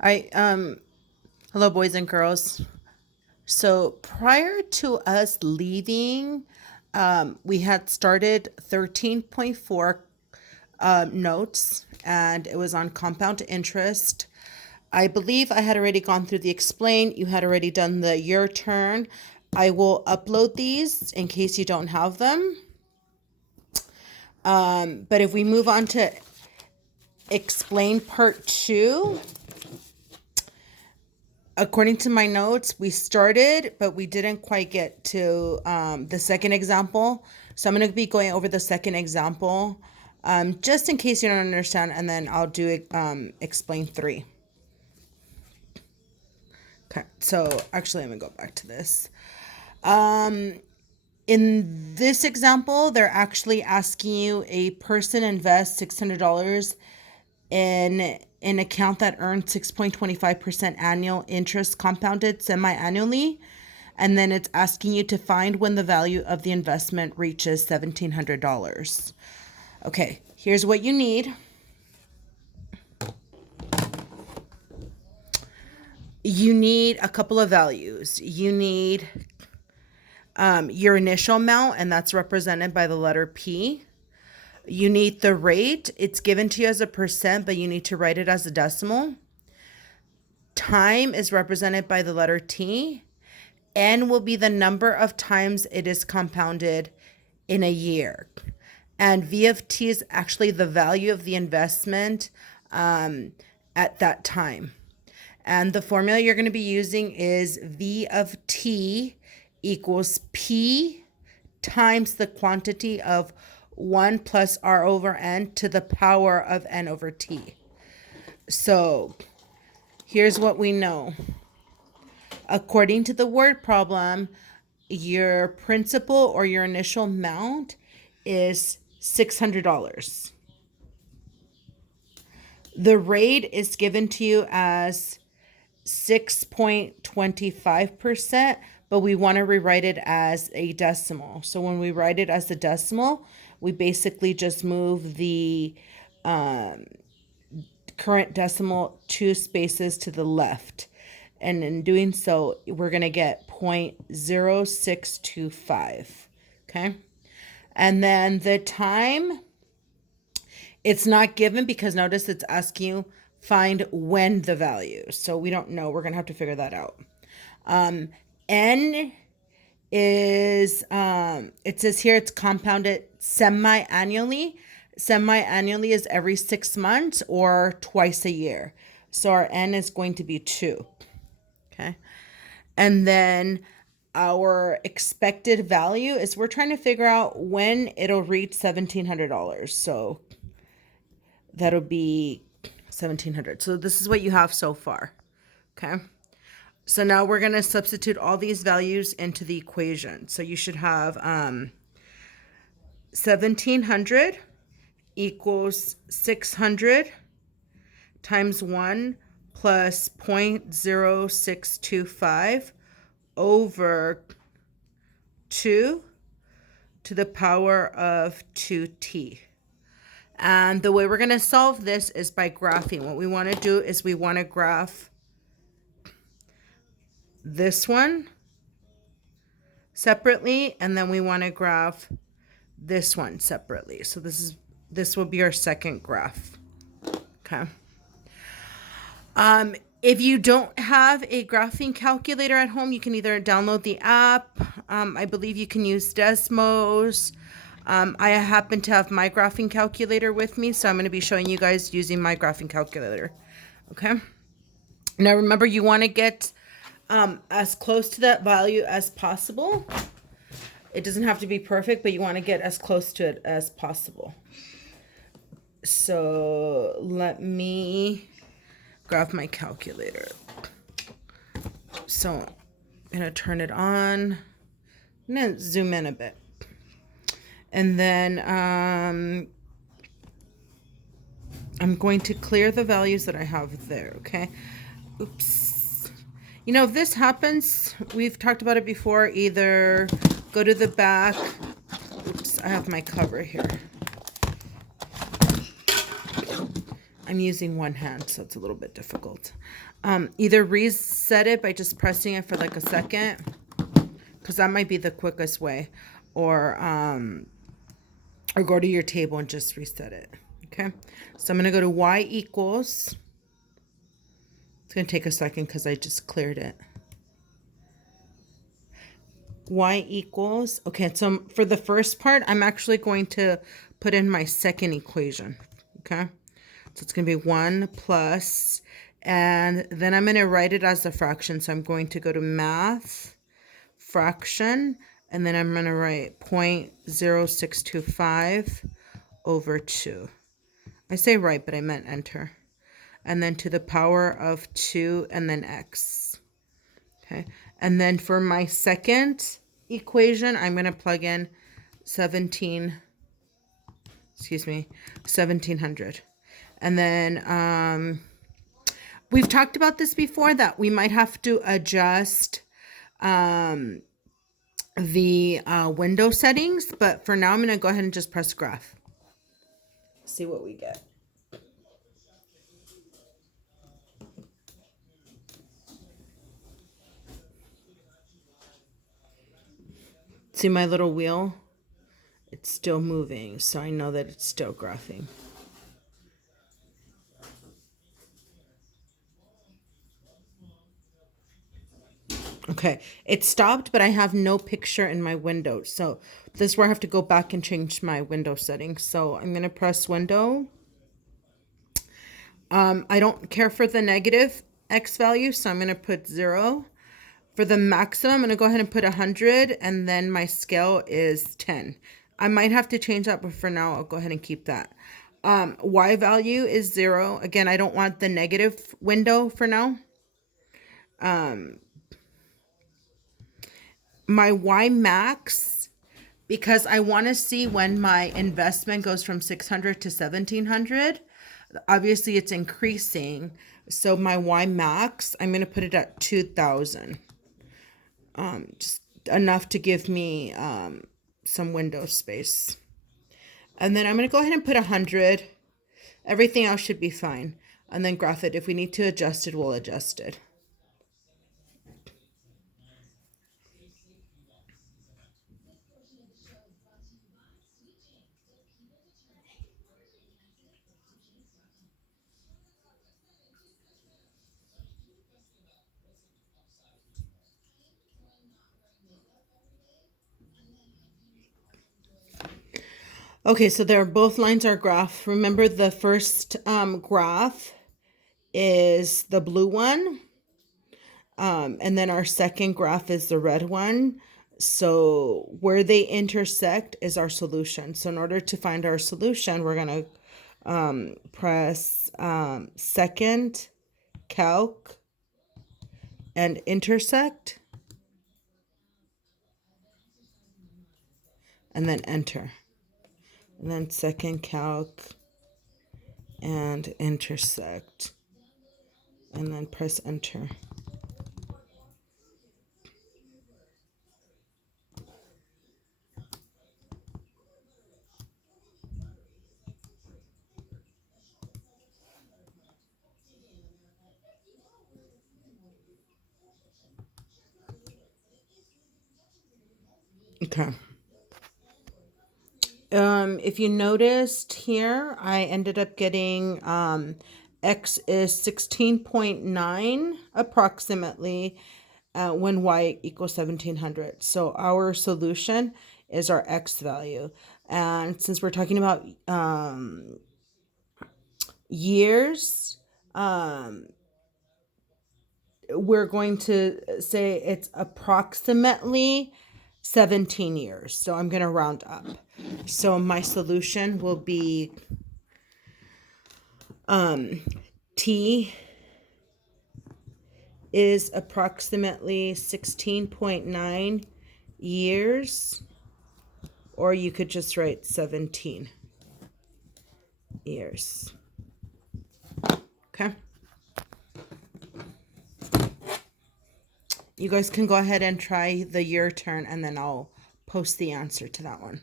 I Hello, boys and girls. So prior to us leaving, we had started 13.4 notes, and it was on compound interest. I believe I had already gone through the explain. You had already done the your turn. I will upload these in case you don't have them. But if we move on to explain part two, according to my notes, we started, but we didn't quite get to the second example. So I'm going to be going over the second example just in case you don't understand, and then I'll do it, explain three. Okay, so actually, let me go back to this. In this example, they're actually asking you a person invest $600 in an account that earns 6.25% annual interest compounded semi-annually. And then it's asking you to find when the value of the investment reaches $1,700. Okay, here's what you need. You need a couple of values. You need your initial amount, and that's represented by the letter P. You need the rate. It's given to you as a percent, but you need to write it as a decimal. Time is represented by the letter T. N will be the number of times it is compounded in a year. And V of T is actually the value of the investment at that time. And the formula you're going to be using is V of T equals P times the quantity of 1 plus R over N to the power of N over T. So here's what we know. According to the word problem, your principal or your initial amount is $600. The rate is given to you as 6.25%, but we want to rewrite it as a decimal. So when we write it as a decimal, we basically just move the current decimal 2 spaces to the left. And in doing so, we're going to get 0.0625. Okay. And then the time, it's not given because notice it's asking you find when the value. So we don't know. We're going to have to figure that out. N is, it says here it's compounded semi-annually. Semi-annually is every 6 months or twice a year. So our N is going to be 2. Okay. And then our expected value is we're trying to figure out when it'll reach $1,700. So that'll be 1,700. So this is what you have so far. Okay. So now we're going to substitute all these values into the equation. So you should have 1,700 equals 600 times 1 plus 0.0625 over 2 to the power of 2t. And the way we're going to solve this is by graphing. What we want to do is we want to graph this one separately, and then we want to graph this one separately. So this will be our second graph. Okay. If you don't have a graphing calculator at home, you can either download the app. I believe you can use Desmos. I happen to have my graphing calculator with me, so I'm going to be showing you guys using my graphing calculator. Okay. Now remember, you want to get as close to that value as possible. It doesn't have to be perfect, but you want to get as close to it as possible. So let me graph my calculator. So I'm going to turn it on. I'm going to zoom in a bit. And then I'm going to clear the values that I have there, okay? Oops. You know, if this happens, we've talked about it before, either go to the back. Oops, I have my cover here. I'm using one hand, so it's a little bit difficult. Either reset it by just pressing it for like a second, because that might be the quickest way, or go to your table and just reset it. Okay, so I'm going to go to y equals. It's going to take a second because I just cleared it. Y equals, okay, so for the first part, I'm actually going to put in my second equation. Okay, so it's going to be 1 plus, and then I'm going to write it as a fraction. So I'm going to go to math, fraction, and then I'm going to write 0.0625 over 2. I say right, but I meant enter. And then to the power of 2, and then x. Okay, and then for my second equation, I'm going to plug in 1700. And then we've talked about this before, that we might have to adjust the window settings, but for now I'm going to go ahead and just press graph. See what we get. See my little wheel? It's still moving, so I know that it's still graphing. Okay, it stopped, but I have no picture in my window. So this is where I have to go back and change my window settings. So I'm going to press window. I don't care for the negative x value, so I'm going to put 0. For the maximum, I'm going to go ahead and put 100, and then my scale is 10. I might have to change that, but for now, I'll go ahead and keep that. Y value is 0. Again, I don't want the negative window for now. My Y max, because I want to see when my investment goes from 600 to 1700. Obviously, it's increasing. So my Y max, I'm going to put it at 2000. Just enough to give me some window space. And then I'm going to go ahead and put 100. Everything else should be fine. And then graph it. If we need to adjust it, we'll adjust it. Okay, so there, both lines are graph. Remember, the first graph is the blue one. And then our second graph is the red one. So where they intersect is our solution. So in order to find our solution, we're going to press second, calc, and intersect. And then enter. And then second, calc, and intersect. And then press enter. Okay. If you noticed here, I ended up getting x is 16.9 approximately when y equals 1700. So our solution is our x value. And since we're talking about years, we're going to say it's approximately 17 years. So I'm going to round up. So my solution will be T is approximately 16.9 years, or you could just write 17 years. Okay. You guys can go ahead and try the your turn, and then I'll post the answer to that one.